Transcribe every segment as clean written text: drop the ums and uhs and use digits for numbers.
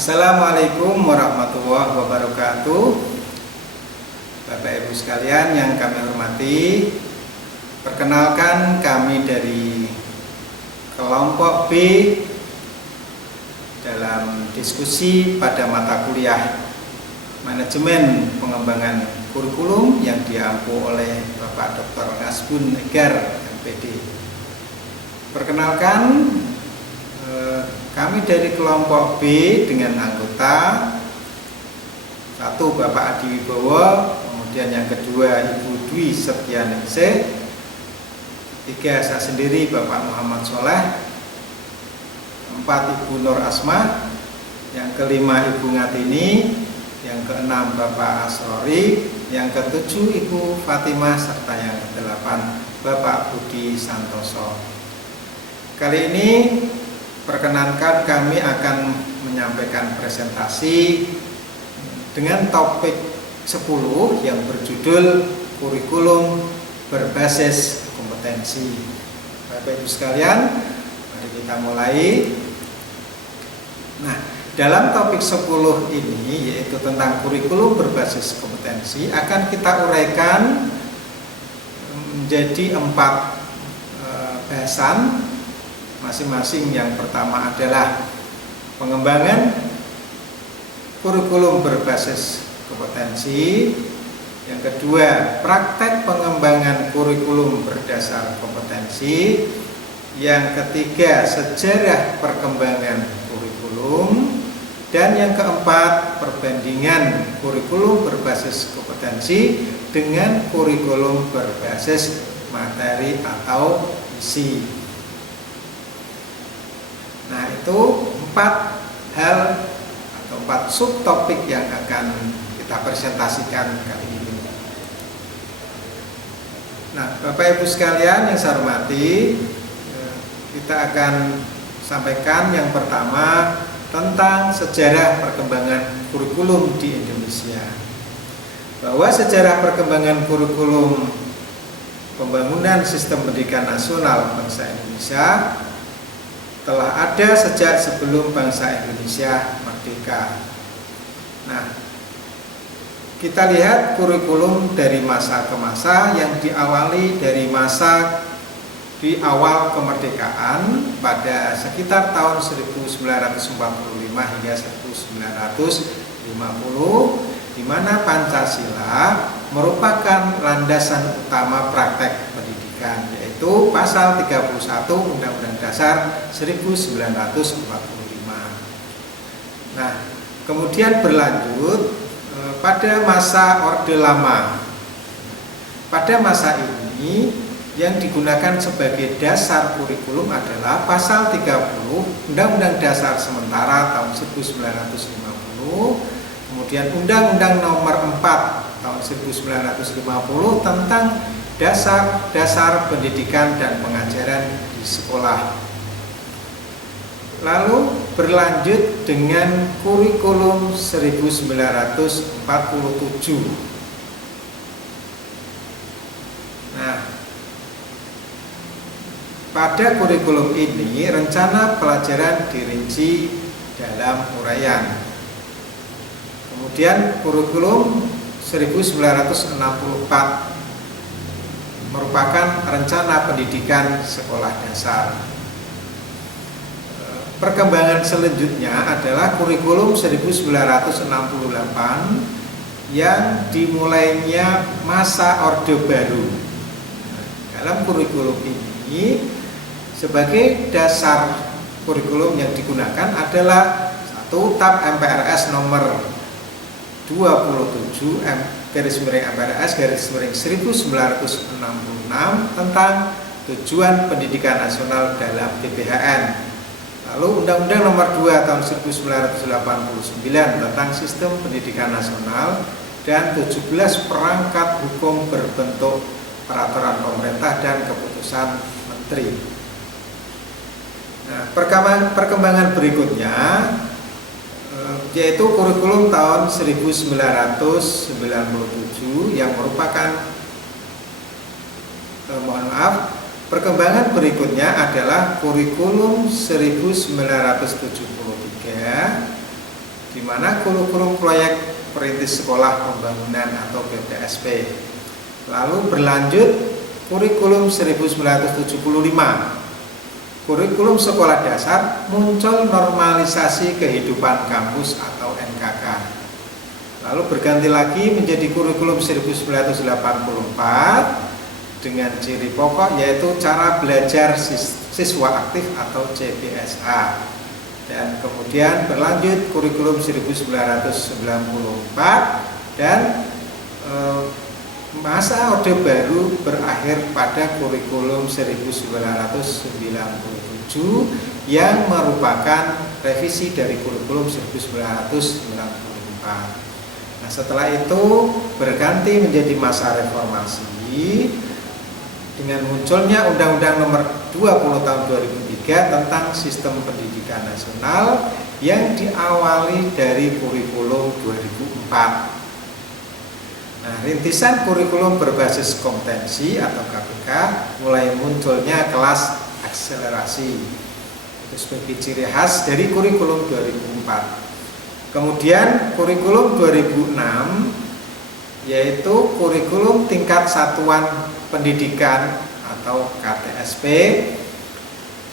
Assalamualaikum warahmatullahi wabarakatuh. Bapak Ibu sekalian yang kami hormati, perkenalkan kami dari kelompok B dalam diskusi pada mata kuliah Manajemen Pengembangan Kurikulum yang diampu oleh Bapak Dr. Ngasbun Egar, MPD. Perkenalkan, kami dari kelompok B dengan anggota satu Bapak Adi Wibowo, kemudian yang kedua Ibu Dwi Setianingsih, tiga saya sendiri Bapak Muhammad Soleh, empat Ibu Nur Asma, yang kelima Ibu Ngatini, yang keenam Bapak Asrori, yang ketujuh Ibu Fatimah, serta yang kedelapan Bapak Budi Santoso. Kali ini perkenankan kami akan menyampaikan presentasi dengan topik 10 yang berjudul kurikulum berbasis kompetensi. Bapak Ibu sekalian, mari kita mulai. Nah, dalam topik 10 ini, yaitu tentang kurikulum berbasis kompetensi, akan kita uraikan menjadi 4 bahasan masing-masing. Yang pertama adalah pengembangan kurikulum berbasis kompetensi. Yang kedua, praktek pengembangan kurikulum berdasar kompetensi. Yang ketiga, sejarah perkembangan kurikulum. Dan yang keempat, perbandingan kurikulum berbasis kompetensi dengan kurikulum berbasis materi atau isi. Nah, itu 4 hal atau 4 subtopik yang akan kita presentasikan kali ini. Nah, Bapak Ibu sekalian yang saya hormati, kita akan sampaikan yang pertama tentang sejarah perkembangan kurikulum di Indonesia. Bahwa sejarah perkembangan kurikulum pembangunan sistem pendidikan nasional bangsa Indonesia telah ada sejak sebelum bangsa Indonesia merdeka. Nah, kita lihat kurikulum dari masa ke masa, yang diawali dari masa di awal kemerdekaan pada sekitar tahun 1945 hingga 1950, di mana Pancasila merupakan landasan utama praktek pendidikan, yaitu pasal 31 Undang-Undang Dasar 1945. Nah, kemudian berlanjut pada masa Orde Lama. Pada masa ini yang digunakan sebagai dasar kurikulum adalah pasal 30 Undang-Undang Dasar sementara tahun 1950, kemudian Undang-Undang Nomor 4 tahun 1950 tentang dasar pendidikan dan pengajaran di sekolah. Lalu berlanjut dengan kurikulum 1947. Nah, pada kurikulum ini rencana pelajaran dirinci dalam uraian. Kemudian kurikulum 1964 merupakan rencana pendidikan sekolah dasar. Perkembangan selanjutnya adalah kurikulum 1968 yang dimulainya masa Orde Baru. Dalam kurikulum ini, sebagai dasar kurikulum yang digunakan adalah 1. TAP MPRS nomor 27 MPRS 1966 tentang tujuan pendidikan nasional dalam PPHN. Lalu Undang-Undang Nomor 2 tahun 1989 tentang sistem pendidikan nasional, dan 17 perangkat hukum berbentuk peraturan pemerintah dan keputusan menteri. Nah, perkembangan berikutnya yaitu kurikulum tahun 1997 yang merupakan perkembangan berikutnya adalah kurikulum 1973 di mana kurikulum proyek perintis sekolah pembangunan atau PPSP. Lalu berlanjut kurikulum 1975. Kurikulum sekolah dasar, muncul normalisasi kehidupan kampus atau NKK. Lalu berganti lagi menjadi kurikulum 1984 dengan ciri pokok yaitu cara belajar siswa aktif atau CBSA. Dan kemudian berlanjut kurikulum 1994 dan masa Orde Baru berakhir pada kurikulum 1997 yang merupakan revisi dari kurikulum 1994. Nah, setelah itu berganti menjadi masa reformasi dengan munculnya Undang-Undang Nomor 20 Tahun 2003 tentang Sistem Pendidikan Nasional yang diawali dari kurikulum 2004. Nah, rintisan kurikulum berbasis kompetensi atau KBK mulai munculnya kelas akselerasi. Itu sebagai ciri khas dari kurikulum 2004. Kemudian kurikulum 2006 yaitu kurikulum tingkat satuan pendidikan atau KTSP.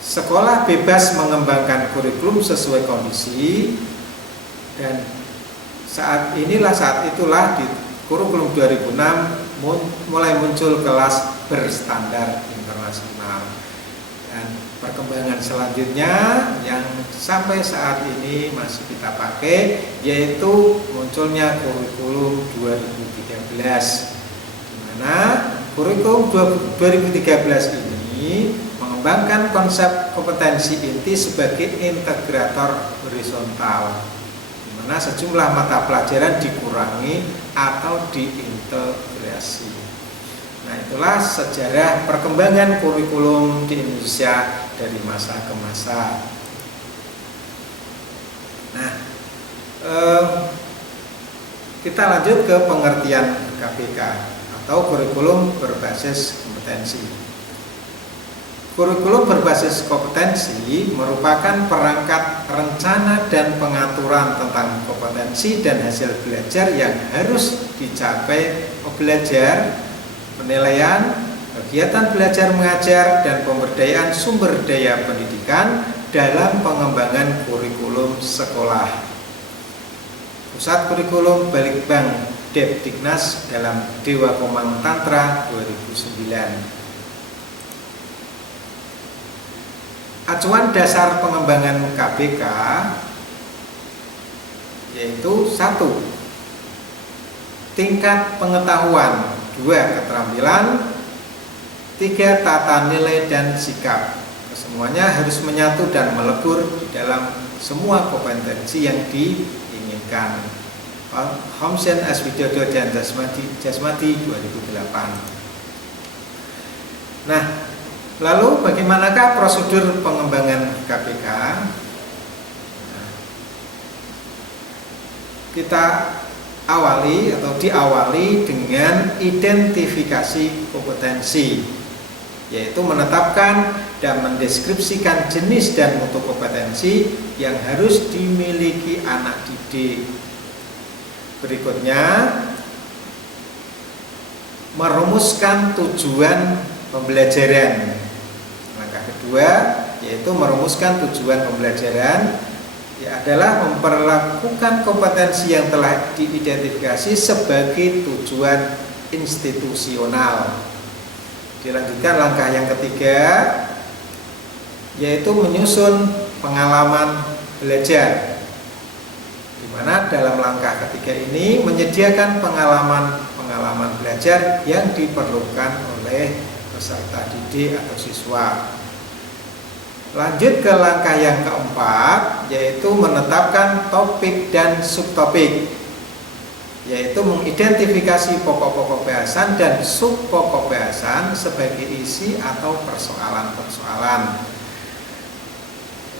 Sekolah bebas mengembangkan kurikulum sesuai kondisi, dan saat itulah di kurikulum 2006 mulai muncul kelas berstandar internasional. Dan perkembangan selanjutnya yang sampai saat ini masih kita pakai yaitu munculnya kurikulum 2013, di mana kurikulum 2013 ini mengembangkan konsep kompetensi inti sebagai integrator horizontal, di mana sejumlah mata pelajaran dikurangi atau diintegrasi. Nah, itulah sejarah perkembangan kurikulum di Indonesia dari masa ke masa. Nah, kita lanjut ke pengertian KBK atau kurikulum berbasis kompetensi. Kurikulum berbasis kompetensi merupakan perangkat rencana dan pengaturan tentang kompetensi dan hasil belajar yang harus dicapai pembelajar, penilaian, kegiatan belajar mengajar, dan pemberdayaan sumber daya pendidikan dalam pengembangan kurikulum sekolah. Pusat Kurikulum Balitbang Depdiknas dalam Dewa Komang Tantra 2009. Acuan dasar pengembangan KBK yaitu 1. Tingkat pengetahuan, 2. Keterampilan, 3. Tata nilai dan sikap. Semuanya harus menyatu dan melebur di dalam semua kompetensi yang diinginkan. Homsen S. Widodo dan Jasmadi 2008. Nah, lalu bagaimanakah prosedur pengembangan KBK? Nah, kita diawali dengan identifikasi kompetensi, yaitu menetapkan dan mendeskripsikan jenis dan mutu kompetensi yang harus dimiliki anak didik. Berikutnya, merumuskan tujuan pembelajaran. Langkah kedua yaitu merumuskan tujuan pembelajaran, adalah memperlakukan kompetensi yang telah diidentifikasi sebagai tujuan institusional. Dilanjutkan langkah yang ketiga yaitu menyusun pengalaman belajar, di mana dalam langkah ketiga ini menyediakan pengalaman belajar yang diperlukan oleh peserta didik atau siswa. Lanjut ke langkah yang keempat yaitu menetapkan topik dan subtopik, yaitu mengidentifikasi pokok-pokok bahasan dan subpokok bahasan sebagai isi atau persoalan-persoalan.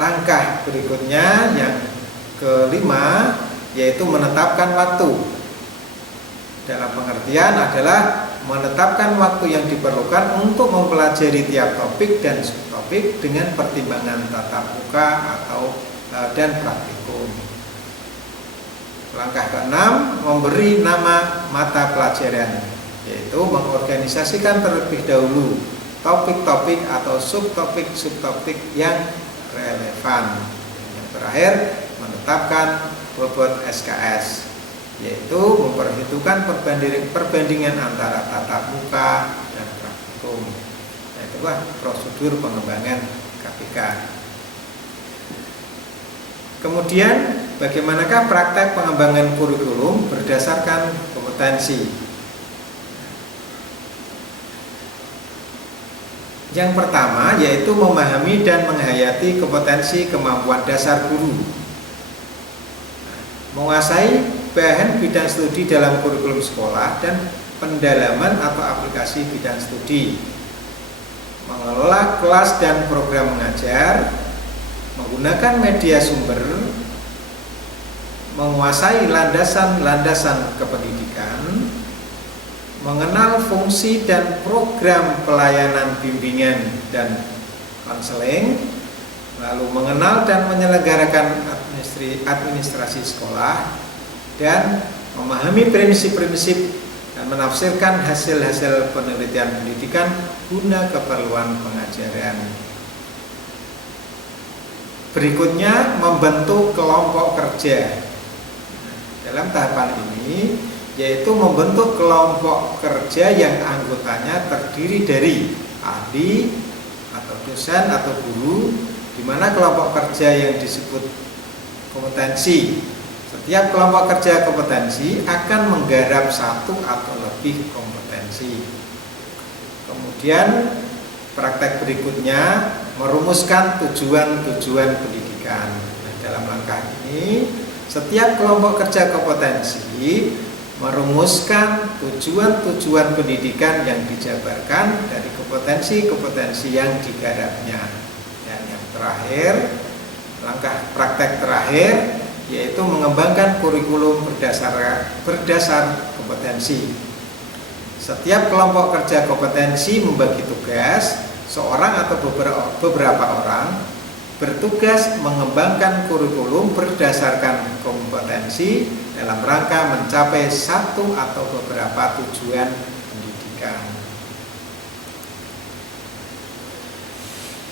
Langkah berikutnya yang kelima yaitu menetapkan waktu. Dalam pengertian adalah menetapkan waktu yang diperlukan untuk mempelajari tiap topik dan subtopik dengan pertimbangan tatap muka dan praktikum. Langkah keenam, memberi nama mata pelajaran, yaitu mengorganisasikan terlebih dahulu topik-topik atau subtopik yang relevan. Yang terakhir, menetapkan bobot SKS, yaitu memperhitungkan perbandingan antara tatap muka dan praktikum. Nah, itulah prosedur pengembangan KPK. Kemudian, bagaimanakah praktek pengembangan kurikulum berdasarkan kompetensi? Yang pertama yaitu memahami dan menghayati kompetensi kemampuan dasar guru. Menguasai bahan bidang studi dalam kurikulum sekolah dan pendalaman atau aplikasi bidang studi. Mengelola kelas dan program mengajar, menggunakan media sumber, menguasai landasan-landasan kependidikan, mengenal fungsi dan program pelayanan bimbingan dan konseling, lalu mengenal dan menyelenggarakan administrasi sekolah, dan memahami prinsip-prinsip dan menafsirkan hasil-hasil penelitian pendidikan guna keperluan pengajaran. Berikutnya, membentuk kelompok kerja. Dalam tahapan ini, yaitu membentuk kelompok kerja yang anggotanya terdiri dari ahli atau dosen atau guru, di mana kelompok kerja yang disebut kompetensi. Setiap kelompok kerja kompetensi akan menggarap satu atau lebih kompetensi. Kemudian praktek berikutnya, merumuskan tujuan-tujuan pendidikan. Nah, dalam langkah ini, setiap kelompok kerja kompetensi merumuskan tujuan-tujuan pendidikan yang dijabarkan dari kompetensi-kompetensi yang digarapnya. Dan yang terakhir, langkah praktek terakhir, yaitu mengembangkan kurikulum berdasar kompetensi. Setiap kelompok kerja kompetensi membagi tugas. Seorang atau beberapa orang bertugas mengembangkan kurikulum berdasarkan kompetensi dalam rangka mencapai satu atau beberapa tujuan pendidikan.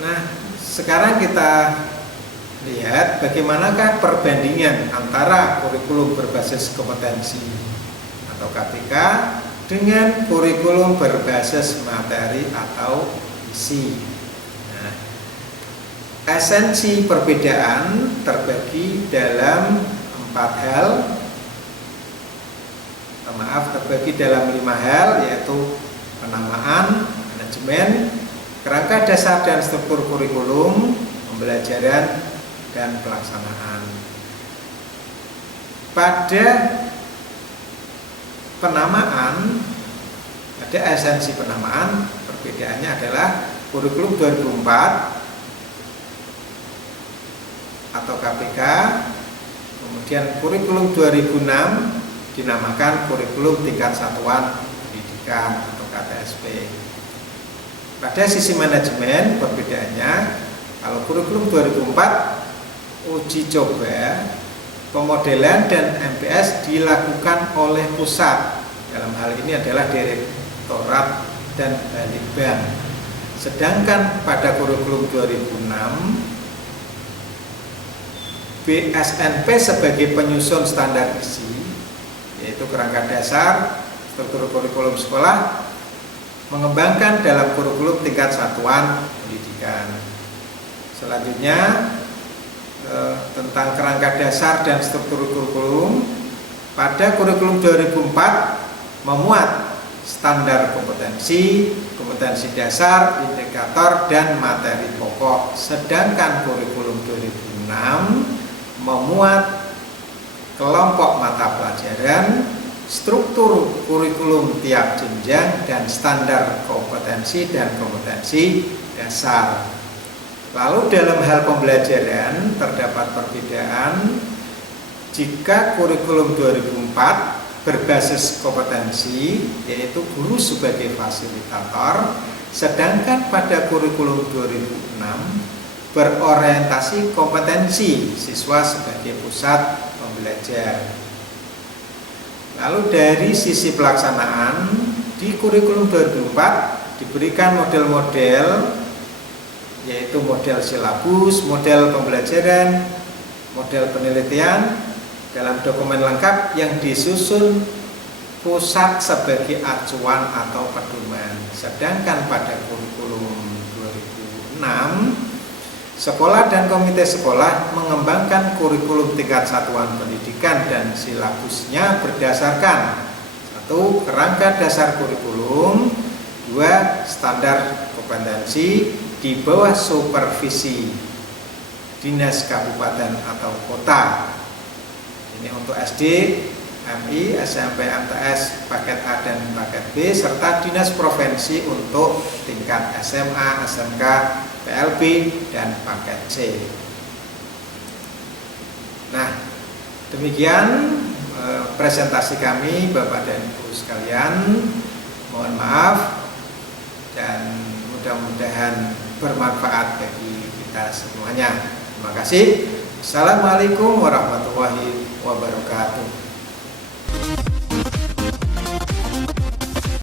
Nah, sekarang kita lihat bagaimanakah perbandingan antara kurikulum berbasis kompetensi atau KPK dengan kurikulum berbasis materi atau isi. Nah, esensi perbedaan terbagi dalam 4 hal. Terbagi dalam 5 hal, yaitu penamaan, manajemen, kerangka dasar dan struktur kurikulum, pembelajaran, dan pelaksanaan. Pada penamaan, ada esensi penamaan. Perbedaannya adalah kurikulum 2004 atau KPK, kemudian kurikulum 2006 dinamakan kurikulum tingkat satuan pendidikan atau KTSP. Pada sisi manajemen, perbedaannya, kalau kurikulum 2004 uji coba, pemodelan dan MPS dilakukan oleh pusat. Dalam hal ini adalah Direktorat dan Balitbank. Sedangkan pada kurikulum 2006, BSNP sebagai penyusun standar isi, yaitu kerangka dasar struktur kurikulum sekolah, mengembangkan dalam kurikulum tingkat satuan pendidikan. Selanjutnya, tentang kerangka dasar dan struktur kurikulum, pada kurikulum 2004 memuat standar kompetensi, kompetensi dasar, indikator, dan materi pokok. Sedangkan kurikulum 2006 memuat kelompok mata pelajaran, struktur kurikulum tiap jenjang, dan standar kompetensi dan kompetensi dasar. Lalu dalam hal pembelajaran terdapat perbedaan. Jika kurikulum 2004 berbasis kompetensi, yaitu guru sebagai fasilitator, sedangkan pada kurikulum 2006 berorientasi kompetensi, siswa sebagai pusat pembelajar. Lalu dari sisi pelaksanaan, di kurikulum 2004 diberikan model-model, yaitu model silabus, model pembelajaran, model penelitian dalam dokumen lengkap yang disusun pusat sebagai acuan atau pedoman. Sedangkan pada kurikulum 2006, sekolah dan komite sekolah mengembangkan kurikulum tingkat satuan pendidikan dan silabusnya berdasarkan 1. Kerangka dasar kurikulum, 2. Standar kompetensi di bawah supervisi dinas kabupaten atau kota. Ini untuk SD, MI, SMP, MTS, paket A dan paket B, serta dinas provinsi untuk tingkat SMA, SMK, PLB, dan paket C. Nah, demikian presentasi kami Bapak dan Ibu sekalian. Mohon maaf dan mudah-mudahan bermanfaat bagi kita semuanya. Terima kasih. Assalamualaikum warahmatullahi wabarakatuh.